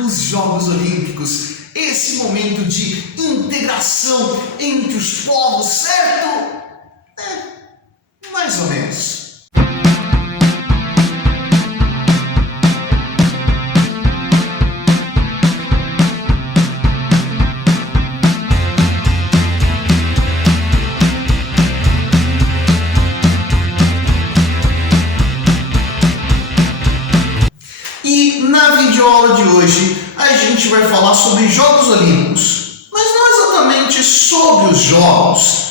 os Jogos Olímpicos, esse momento de integração entre os povos, certo? Mais ou menos. E na videoaula de hoje a gente vai falar sobre Jogos Olímpicos, mas não exatamente sobre os Jogos,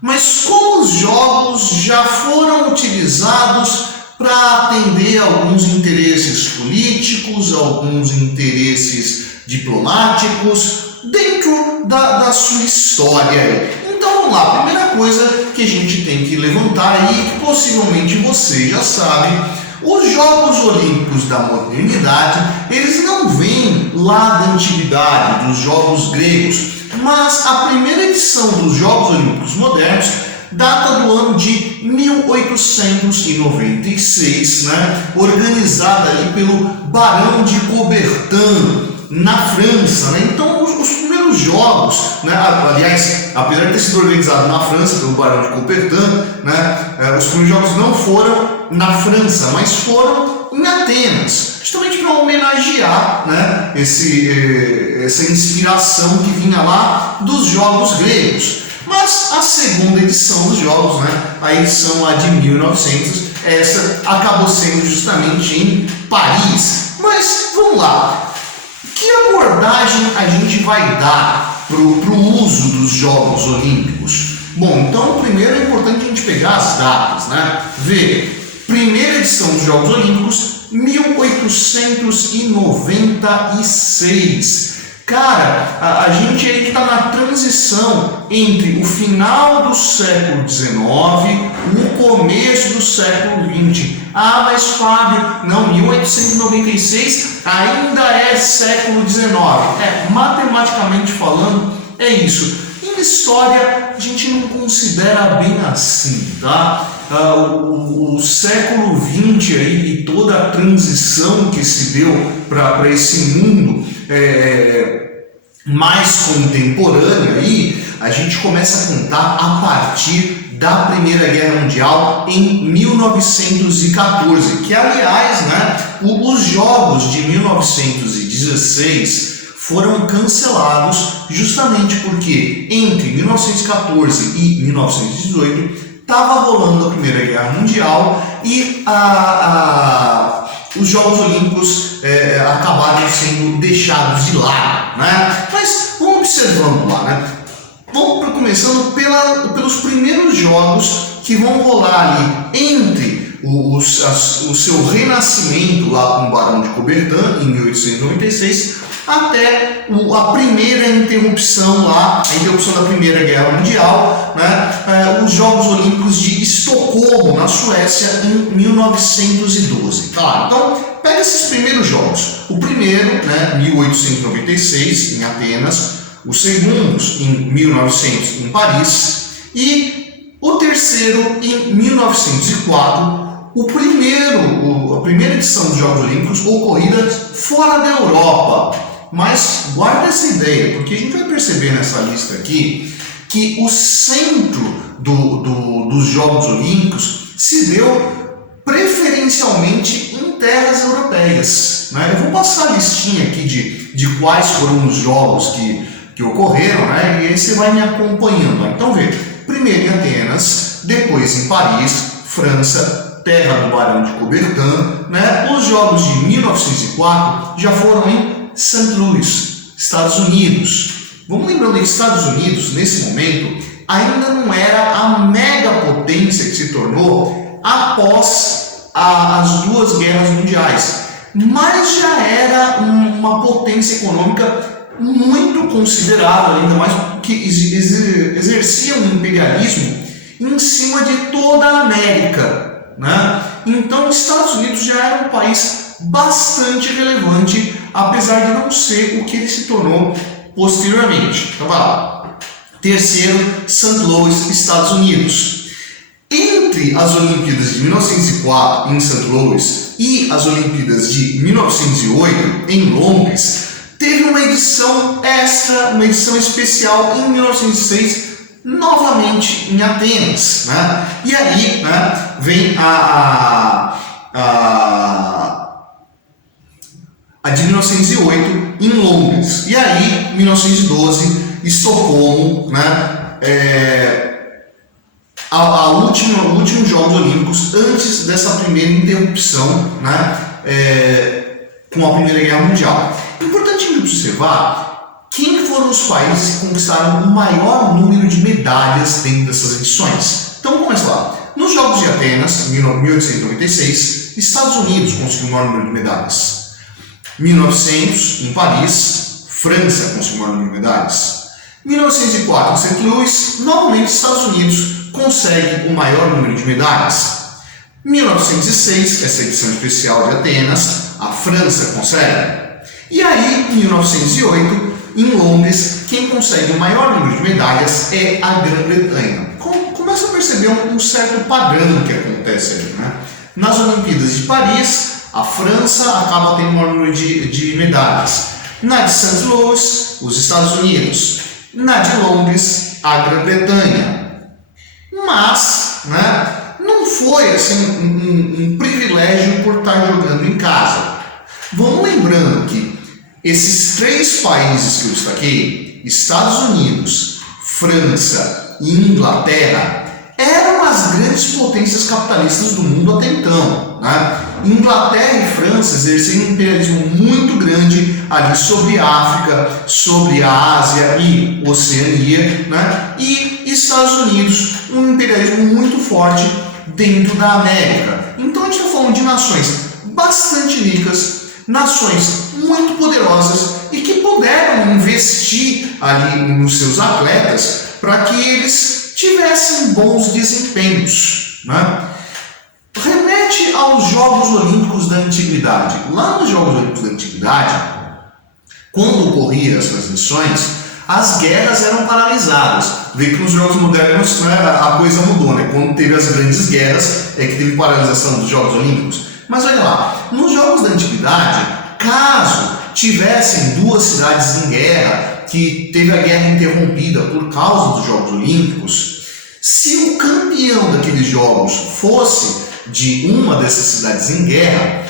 mas como os Jogos já foram utilizados para atender alguns interesses políticos, alguns interesses diplomáticos dentro da sua história. Então vamos lá, a primeira coisa que a gente tem que levantar aí, que possivelmente você já sabe, os Jogos Olímpicos da modernidade, eles não vêm lá da antiguidade, dos Jogos gregos, mas a primeira edição dos Jogos Olímpicos modernos data do ano de 1896, organizada ali pelo Barão de Coubertin, na França. Então, os primeiros jogos, aliás, apesar de ter sido organizado na França pelo Barão de Coubertin, os primeiros jogos não foram na França, mas foram em Atenas, justamente para homenagear essa inspiração que vinha lá dos Jogos gregos. Mas a segunda edição dos Jogos, a edição lá de 1900, essa acabou sendo justamente em Paris. Mas vamos lá, que abordagem a gente vai dar para o uso dos Jogos Olímpicos? Bom, então primeiro é importante a gente pegar as datas, Ver, primeira edição dos Jogos Olímpicos, 1896. Cara, a gente aí está na transição entre o final do século XIX e o começo do século XX. Ah, mas Fábio, não, 1896 ainda é século XIX. Matematicamente falando, é isso. Em história, a gente não considera bem assim, tá? O século XX aí, e toda a transição que se deu para esse mundo mais contemporâneo aí, a gente começa a contar a partir da Primeira Guerra Mundial em 1914, que aliás, os Jogos de 1916 foram cancelados justamente porque entre 1914 e 1918 estava rolando a Primeira Guerra Mundial e os Jogos Olímpicos acabaram sendo deixados de lado, Mas vamos observando lá, Vamos começando pelos primeiros jogos que vão rolar ali entre o seu renascimento lá com o Barão de Coubertin em 1896 até a primeira interrupção lá, a interrupção da Primeira Guerra Mundial, os Jogos Olímpicos de Estocolmo, na Suécia, em 1912. Tá? Então, pega esses primeiros jogos. O primeiro, 1896, em Atenas, os segundos, em 1900, em Paris, e o terceiro, em 1904, a primeira edição dos Jogos Olímpicos ocorrida fora da Europa. Mas guarda essa ideia, porque a gente vai perceber nessa lista aqui que o centro dos Jogos Olímpicos se deu preferencialmente em terras europeias. Eu vou passar a listinha aqui de quais foram os jogos que ocorreram, e aí você vai me acompanhando. Então veja, primeiro em Atenas, depois em Paris, França, terra do Barão de Coubertin. Os Jogos de 1904 já foram em St. Louis, Estados Unidos. Vamos lembrando que Estados Unidos, nesse momento, ainda não era a mega potência que se tornou após as duas guerras mundiais, mas já era uma potência econômica muito considerável, ainda mais que exercia um imperialismo em cima de toda a América. Então, os Estados Unidos já era um país bastante relevante, apesar de não ser o que ele se tornou posteriormente. Então vai lá. Terceiro, St. Louis, Estados Unidos. Entre as Olimpíadas de 1904 em St. Louis e as Olimpíadas de 1908 em Londres, teve uma edição extra, uma edição especial em 1906, novamente em Atenas, né? E aí, né, vem a de 1908 em Londres. E aí, 1912, Estocolmo, né? O último Jogos Olímpicos antes dessa primeira interrupção, né? Com a Primeira Guerra Mundial. Importante observar quem foram os países que conquistaram o maior número de medalhas dentro dessas edições. Então vamos lá. Nos Jogos de Atenas, 1896, Estados Unidos conseguiu o maior número de medalhas. 1900, em Paris, França conseguiu o maior número de medalhas. 1904, em St. Louis, novamente Estados Unidos consegue o maior número de medalhas. 1906, essa edição especial de Atenas, a França consegue. E aí, em 1908, em Londres, quem consegue o maior número de medalhas é a Grã-Bretanha. Começa a perceber um certo padrão que acontece ali, né? Nas Olimpíadas de Paris, a França acaba tendo o maior número de medalhas. Na de St. Louis, os Estados Unidos. Na de Londres, a Grã-Bretanha. Mas, né, não foi assim um privilégio por estar jogando em casa. Vamos lembrando que esses três países que eu destaquei, Estados Unidos, França e Inglaterra, eram as grandes potências capitalistas do mundo até então, né? Inglaterra e França exerciam um imperialismo muito grande ali sobre a África, sobre a Ásia e Oceania, né? E Estados Unidos, um imperialismo muito forte dentro da América. Então a gente está falando de nações bastante ricas, nações muito poderosas e que puderam investir ali nos seus atletas para que eles tivessem bons desempenhos, né? Remete aos Jogos Olímpicos da Antiguidade. Lá nos Jogos Olímpicos da Antiguidade, quando ocorriam as transmissões, as guerras eram paralisadas. Vê que nos Jogos Modernos, né, a coisa mudou, né? Quando teve as grandes guerras, é que teve paralisação dos Jogos Olímpicos. Mas olha lá, nos Jogos da Antiguidade, caso tivessem duas cidades em guerra, que teve a guerra interrompida por causa dos Jogos Olímpicos, se o campeão daqueles jogos fosse de uma dessas cidades em guerra,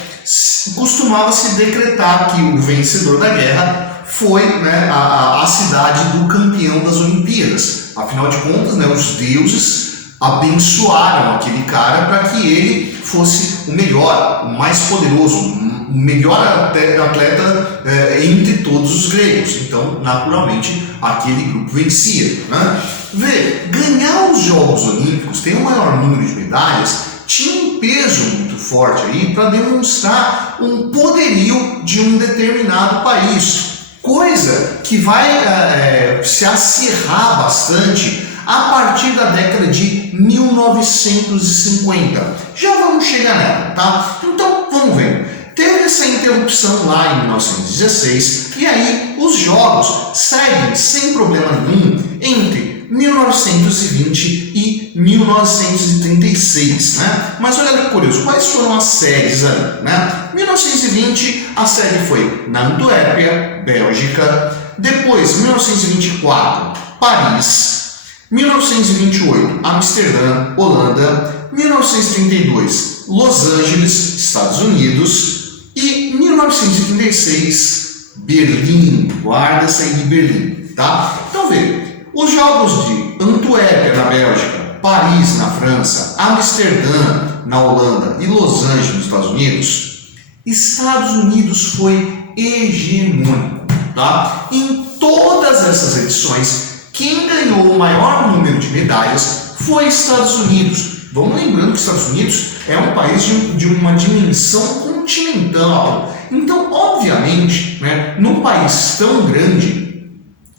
costumava-se decretar que o vencedor da guerra foi, né, a cidade do campeão das Olimpíadas. Afinal de contas, né, os deuses abençoaram aquele cara para que ele fosse o melhor, o mais poderoso, o melhor atleta entre todos os gregos. Então, naturalmente, aquele grupo vencia, né? Vê, ganhar os Jogos Olímpicos, ter o maior número de medalhas, tinha um peso muito forte aí para demonstrar um poderio de um determinado país. Coisa que vai se acirrar bastante a partir da década de 1950. Já vamos chegar nela, tá? Então, vamos ver. Teve essa interrupção lá em 1916 e aí os jogos seguem sem problema nenhum entre 1920 e 1936, né? Mas olha que curioso, quais foram as séries ali, né? 1920, a série foi na Antuérpia, Bélgica. Depois, 1924, Paris. 1928, Amsterdã, Holanda. 1932, Los Angeles, Estados Unidos. E 1936, Berlim. Guarda essa aí de Berlim, tá? Então veja, os jogos de Antuérpia na Bélgica, Paris na França, Amsterdã na Holanda e Los Angeles nos Estados Unidos, Estados Unidos foi hegemônico, tá? Em todas essas edições, quem ganhou o maior número de medalhas foi Estados Unidos. Vamos lembrando que Estados Unidos é um país de uma dimensão continental. Então, obviamente, né, num país tão grande,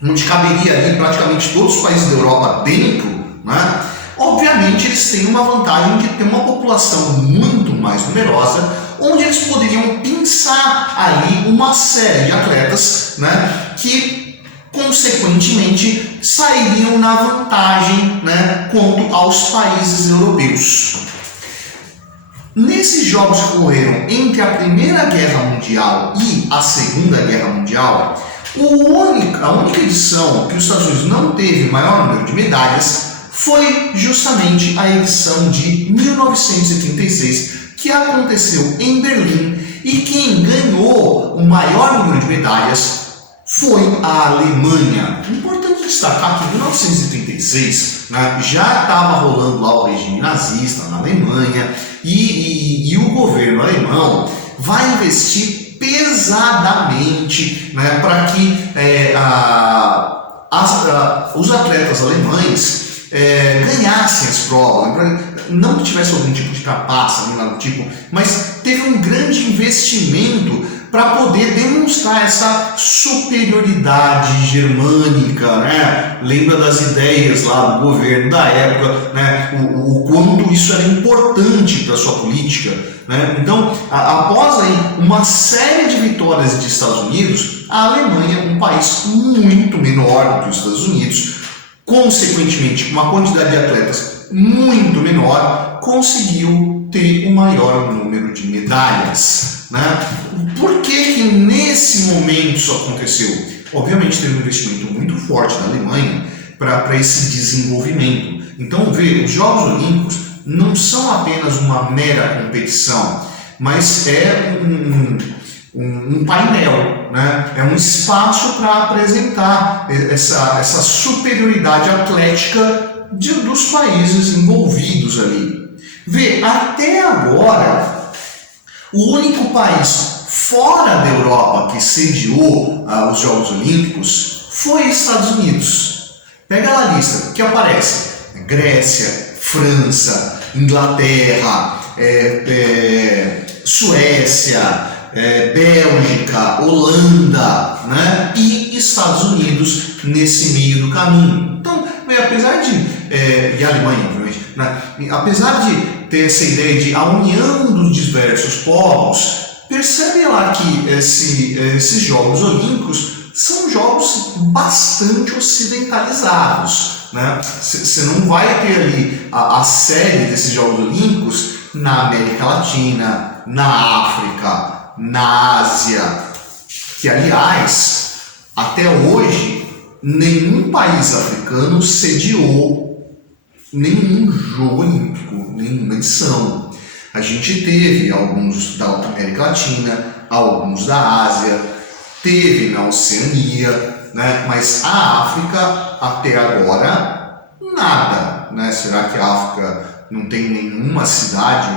onde caberia ali praticamente todos os países da Europa dentro, né, obviamente eles têm uma vantagem de ter uma população muito mais numerosa, onde eles poderiam pensar ali uma série de atletas, né, que consequentemente, sairiam na vantagem, né, quanto aos países europeus. Nesses jogos que ocorreram entre a Primeira Guerra Mundial e a Segunda Guerra Mundial, a única edição que os Estados Unidos não teve maior número de medalhas foi justamente a edição de 1936, que aconteceu em Berlim, e quem ganhou o maior número de medalhas foi a Alemanha. Importante destacar que em 1936, né, já estava rolando lá o regime nazista na Alemanha, e o governo alemão vai investir pesadamente, né, para que os atletas alemães ganhassem as provas, não que tivesse algum tipo de trapaça, nada do tipo, mas teve um grande investimento para poder demonstrar essa superioridade germânica, né? Lembra das ideias lá do governo da época, né? O quanto isso era importante para a sua política, né? Então, após aí uma série de vitórias dos Estados Unidos, a Alemanha, um país muito menor do que os Estados Unidos, consequentemente, com uma quantidade de atletas muito menor, conseguiu ter o maior número de medalhas, né? Por que nesse momento isso aconteceu? Obviamente teve um investimento muito forte da Alemanha para esse desenvolvimento. Então, os Jogos Olímpicos não são apenas uma mera competição, mas é um painel, né? É um espaço para apresentar essa superioridade atlética dos países envolvidos ali. Até agora, o único país fora da Europa que sediou os Jogos Olímpicos foi os Estados Unidos. Pega lá a lista que aparece: Grécia, França, Inglaterra, Suécia, Bélgica, Holanda, né? E Estados Unidos nesse meio do caminho. Então, apesar e a Alemanha, obviamente, né? Apesar de ter essa ideia de a união dos diversos povos, percebe lá que esses Jogos Olímpicos são jogos bastante ocidentalizados, né? Você não vai ter ali a série desses Jogos Olímpicos na América Latina, na África, na Ásia, que, aliás, até hoje, nenhum país africano sediou nenhum jogo olímpico, nenhuma edição. A gente teve alguns da América Latina, alguns da Ásia, teve na Oceania, né? Mas a África, até agora, nada, né? Será que a África não tem nenhuma cidade,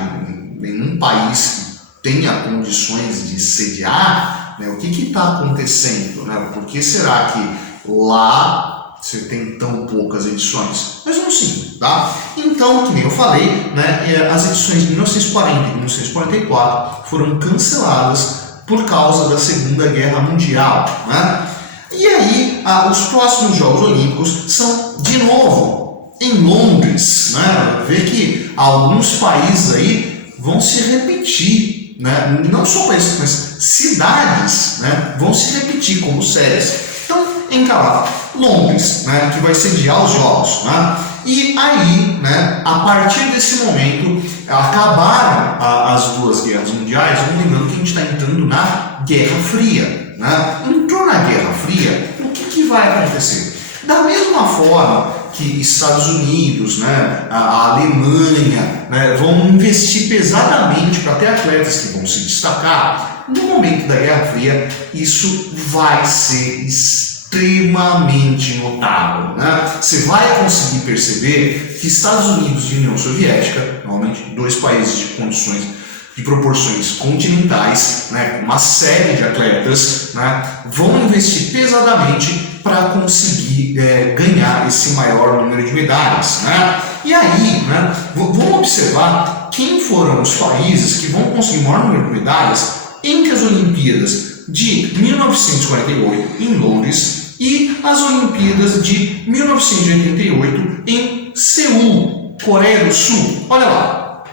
nenhum país que tenha condições de sediar? Né? O que está acontecendo? Né? Por que será que lá você tem tão poucas edições? Mas não sim, tá? Então, que nem eu falei, né, as edições de 1940 e 1944 foram canceladas por causa da Segunda Guerra Mundial, né? E aí, os próximos Jogos Olímpicos são, de novo, em Londres, né? Vê que alguns países aí vão se repetir, né? Não só países, mas cidades, né, vão se repetir como séries. Então, entra Londres, né, que vai sediar os Jogos, né? E aí, né, a partir desse momento, acabaram as duas guerras mundiais. Vamos lembrando que a gente está entrando na Guerra Fria, né? Entrou na Guerra Fria, o que vai acontecer? Da mesma forma que Estados Unidos, né, a Alemanha, né, vão investir pesadamente para ter atletas que vão se destacar, no momento da Guerra Fria, isso vai ser extremamente notável, né? Você vai conseguir perceber que Estados Unidos e União Soviética, normalmente dois países de proporções continentais, né, com uma série de atletas, né, vão investir pesadamente para conseguir ganhar esse maior número de medalhas, né? E aí, né, vamos observar quem foram os países que vão conseguir o maior número de medalhas entre as Olimpíadas de 1948 em Londres e as Olimpíadas de 1988 em Seul, Coreia do Sul. Olha lá,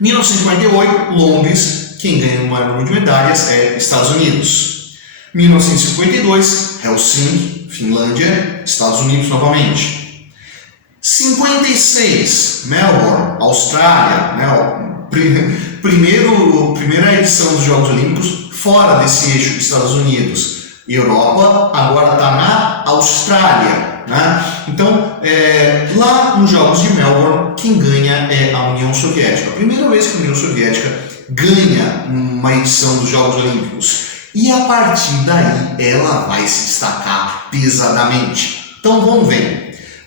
1948, Londres, quem ganha o maior número de medalhas é Estados Unidos. 1952, Helsinki, Finlândia, Estados Unidos novamente. 56, Melbourne, Austrália, né? Primeira edição dos Jogos Olímpicos fora desse eixo Estados Unidos e Europa, agora está na Austrália, né? Então, lá nos Jogos de Melbourne, quem ganha é a União Soviética. A primeira vez que a União Soviética ganha uma edição dos Jogos Olímpicos. E a partir daí, ela vai se destacar pesadamente. Então, vamos ver.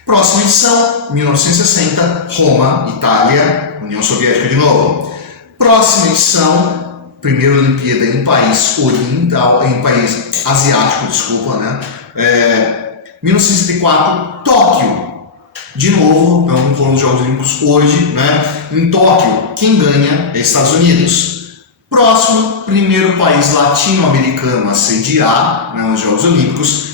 Próxima edição, 1960, Roma, Itália, União Soviética de novo. Próxima edição, primeira Olimpíada em país oriental, em país asiático, desculpa, né? 1964, Tóquio. De novo, não foram os Jogos Olímpicos hoje, né? Em Tóquio, quem ganha é Estados Unidos. Próximo, primeiro país latino-americano a sediar, né, os Jogos Olímpicos.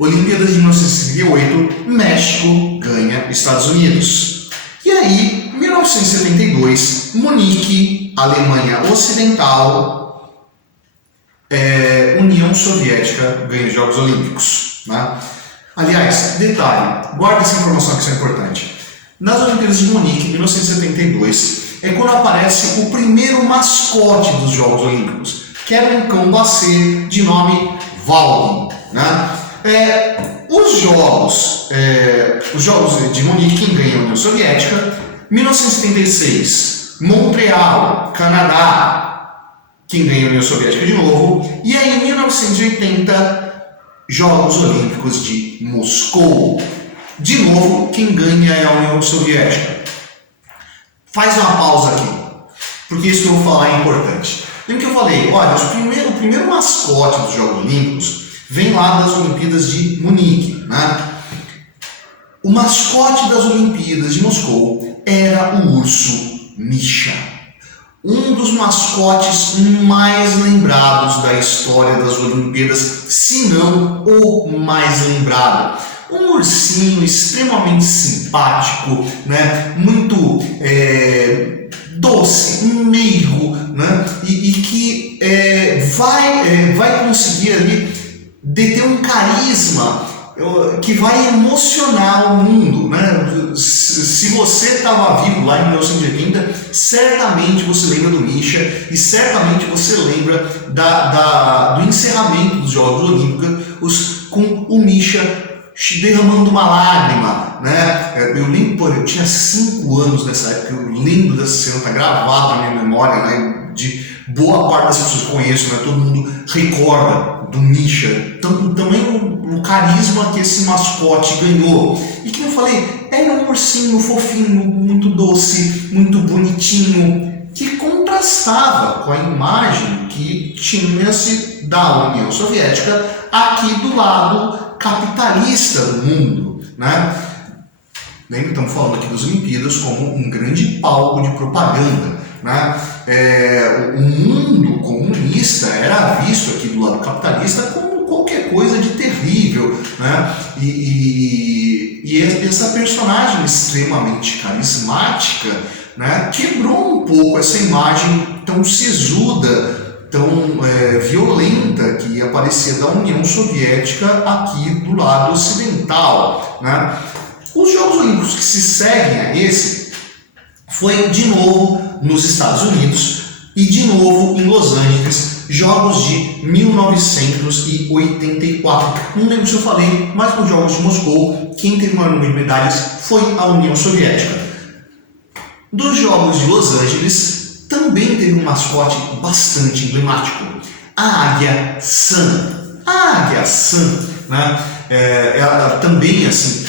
Olimpíadas de 1968, México ganha Estados Unidos. E aí, 1972, Munique, Alemanha Ocidental, União Soviética ganha os Jogos Olímpicos, né? Aliás, detalhe, guarda essa informação que isso é importante. Nas Olimpíadas de Munique, 1972, é quando aparece o primeiro mascote dos Jogos Olímpicos, que era um cão bacê de nome Valgyn, né? Os Jogos de Munique, quem ganha a União Soviética. 1976, Montreal, Canadá, quem ganha a União Soviética de novo. E aí, em 1980, Jogos Olímpicos de Moscou. De novo, quem ganha é a União Soviética. Faz uma pausa aqui, porque isso que eu vou falar é importante. Lembra que eu falei, olha, o primeiro mascote dos Jogos Olímpicos vem lá das Olimpíadas de Munique, né? O mascote das Olimpíadas de Moscou era o urso Misha. Um dos mascotes mais lembrados da história das Olimpíadas, se não o mais lembrado. Um ursinho extremamente simpático, né? Muito doce, meigo, né? E que vai conseguir ali deter um carisma que vai emocionar o mundo, né? Se você estava vivo lá em 1980, certamente você lembra do Misha e certamente você lembra do encerramento dos Jogos Olímpicos com o Misha derramando uma lágrima, né? Eu tinha 5 anos nessa época, eu lembro dessa cena, tá gravado na minha memória, né? De boa parte das pessoas que conheço, né? Todo mundo recorda do Misha, também o carisma que esse mascote ganhou. E que eu falei, era um ursinho fofinho, muito doce, muito bonitinho, que contrastava com a imagem que tinha-se da União Soviética aqui do lado capitalista do mundo, né? Lembra que estamos falando aqui das Olimpíadas como um grande palco de propaganda, né? O mundo comunista era visto aqui do lado capitalista como qualquer coisa de terrível, né? E essa personagem extremamente carismática, né, quebrou um pouco essa imagem tão sisuda, tão violenta que aparecia da União Soviética aqui do lado ocidental, né? Os Jogos Olímpicos que se seguem a esse foi de novo nos Estados Unidos e de novo em Los Angeles, Jogos de 1984. Não lembro se eu falei, mas nos Jogos de Moscou, quem teve o maior número de medalhas foi a União Soviética. Dos Jogos de Los Angeles, também teve um mascote bastante emblemático, a Águia Sun. A Águia Sun, né? Ela também assim,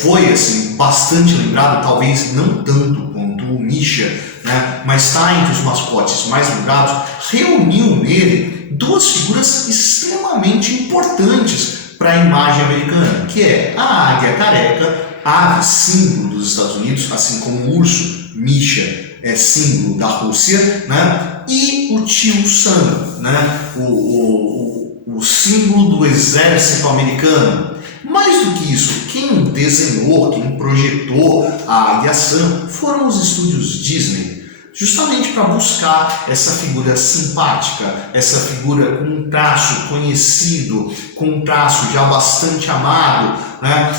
foi assim, bastante lembrada, talvez não tanto quanto o Misha, né? Mas está entre os mascotes mais lembrados. Reuniu nele duas figuras extremamente importantes para a imagem americana, que é a águia careca, ave símbolo dos Estados Unidos, assim como o urso Misha é símbolo da Rússia, né? E o tio Sam, né? O símbolo do exército americano. Mais do que isso, quem desenhou, quem projetou a Águia Sun foram os estúdios Disney. justamente para buscar essa figura simpática, essa figura com um traço conhecido, com um traço já bastante amado, né?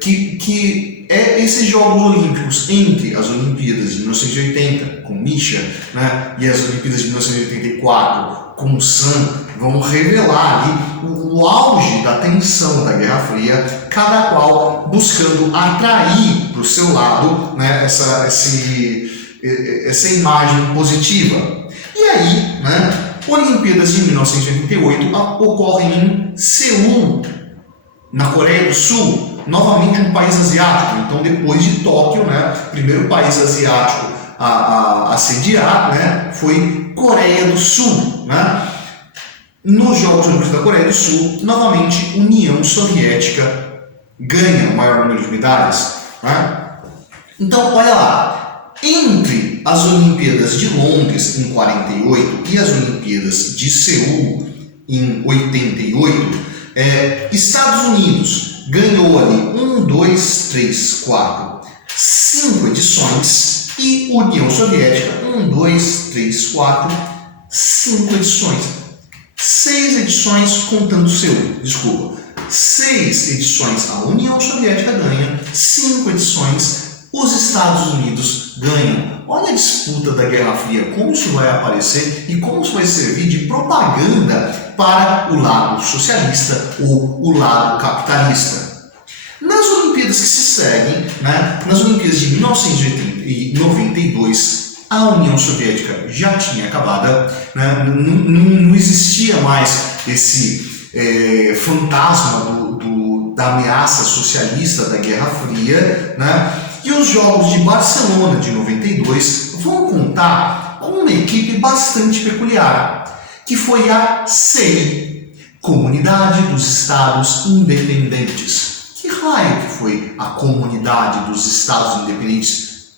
Que é esses Jogos Olímpicos entre as Olimpíadas de 1980 com Misha, né? E as Olimpíadas de 1984 com Sam vão revelar ali o auge da tensão da Guerra Fria, cada qual buscando atrair para o seu lado, né, essa imagem positiva. E aí, né, Olimpíadas de 1988 ocorrem em Seul, na Coreia do Sul, novamente um país asiático. Então, depois de Tóquio, né, o primeiro país asiático a sediar, né, foi Coreia do Sul, né? Nos Jogos Olímpicos da Coreia do Sul, novamente, União Soviética ganha o maior número de medalhas, né? Então, olha lá, entre as Olimpíadas de Londres em 48 e as Olimpíadas de Seul em 88, Estados Unidos ganhou ali 5 edições e União Soviética 5 edições. 6 edições contando Seul, desculpa. 6 edições a União Soviética ganha, 5 edições os Estados Unidos ganham. Olha a disputa da Guerra Fria, como isso vai aparecer e como isso vai servir de propaganda para o lado socialista ou o lado capitalista. Nas Olimpíadas que se seguem, né, nas Olimpíadas de 1992, a União Soviética já tinha acabado, né? Não existia mais esse fantasma da ameaça socialista da Guerra Fria, né? E os Jogos de Barcelona de 92 vão contar com uma equipe bastante peculiar, que foi a CEI, Comunidade dos Estados Independentes. Que raio que foi a Comunidade dos Estados Independentes?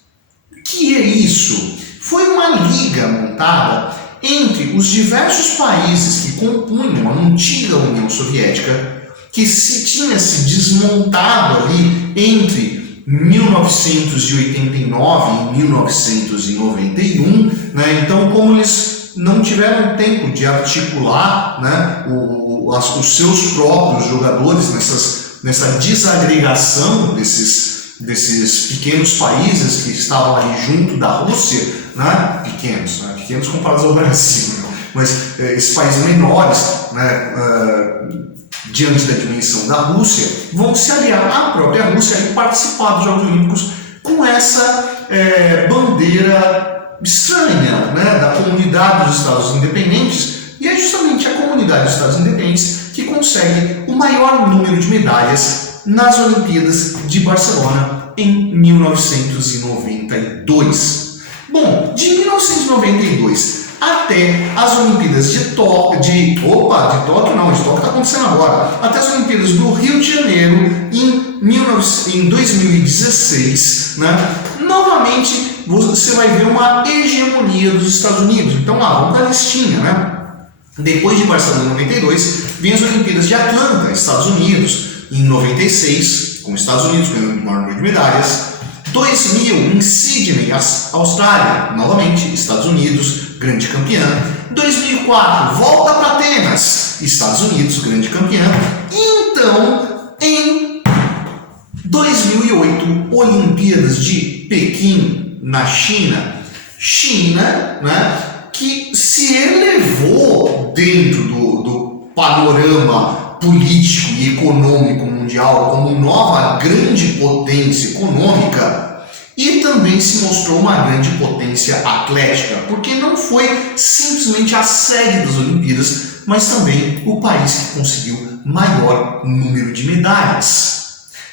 Que é isso? Foi uma liga montada entre os diversos países que compunham a antiga União Soviética, que tinha se desmontado ali entre 1989 e 1991, né? Então, como eles não tiveram tempo de articular, né, os seus próprios jogadores nessa desagregação desses pequenos países que estavam ali junto da Rússia, né? Pequenos comparados ao Brasil, né? Mas esses países menores, né, diante da dimensão da Rússia, vão se aliar à própria Rússia e participar dos Jogos Olímpicos com essa bandeira estranha, né, da Comunidade dos Estados Independentes, e é justamente a Comunidade dos Estados Independentes que consegue o maior número de medalhas nas Olimpíadas de Barcelona em 1992. Bom, de 1992 até as Olimpíadas de Tóquio está acontecendo agora, até as Olimpíadas do Rio de Janeiro em 2016, né? Novamente você vai ver uma hegemonia dos Estados Unidos. Então vamos para a listinha, né? Depois de Barcelona em 92, vem as Olimpíadas de Atlanta, Estados Unidos, em 96, com os Estados Unidos ganhando o maior número de medalhas. 2000, em Sydney, Austrália, novamente, Estados Unidos, grande campeã. 2004, volta para Atenas, Estados Unidos, grande campeã. Então, em 2008, Olimpíadas de Pequim, na China, né, que se elevou dentro do panorama político e econômico mundial como nova grande potência econômica, e também se mostrou uma grande potência atlética, porque não foi simplesmente a sede das Olimpíadas, mas também o país que conseguiu maior número de medalhas.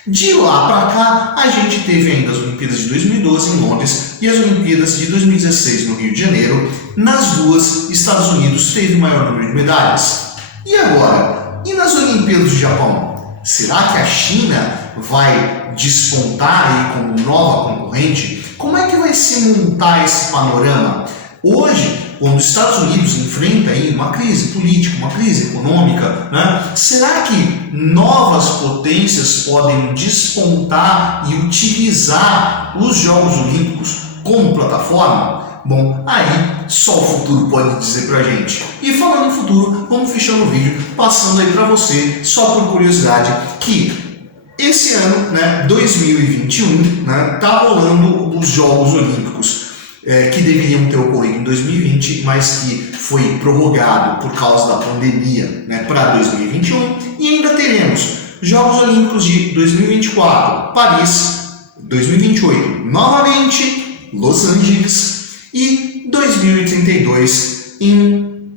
De lá para cá, a gente teve ainda as Olimpíadas de 2012 em Londres e as Olimpíadas de 2016 no Rio de Janeiro. Nas duas, Estados Unidos teve o maior número de medalhas. E agora? E nas Olimpíadas do Japão? Será que a China vai despontar aí como nova concorrente? Como é que vai se montar esse panorama? Hoje, quando os Estados Unidos enfrenta aí uma crise política, uma crise econômica, né? Será que novas potências podem despontar e utilizar os Jogos Olímpicos como plataforma? Bom, aí só o futuro pode dizer pra gente. E falando em futuro, vamos fechando o vídeo, passando aí pra você, só por curiosidade, que esse ano, né, 2021, né, tá rolando os Jogos Olímpicos, que deveriam ter ocorrido em 2020, mas que foi prorrogado por causa da pandemia, né, para 2021, e ainda teremos Jogos Olímpicos de 2024, Paris, 2028, novamente, Los Angeles, e 2032 em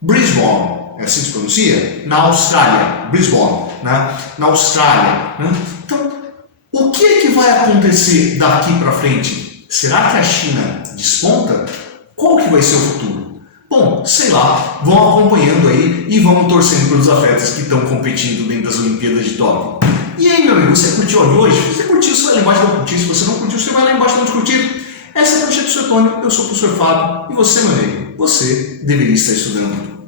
Brisbane, é assim que se pronuncia? Na Austrália, Brisbane, né? Na Austrália. Né? Então, o que é que vai acontecer daqui para frente? Será que a China desponta? Qual que vai ser o futuro? Bom, sei lá, vão acompanhando aí e vamos torcendo pelos atletas que estão competindo dentro das Olimpíadas de Tóquio. E aí, meu amigo, você curtiu a de hoje? Se você curtiu, você vai lá embaixo e vai curtir. Se você não curtiu, você vai lá embaixo e vai curtir. Essa é a Prancheta do Seu Tony, eu sou o professor Fábio, e você, meu amigo, você deveria estar estudando.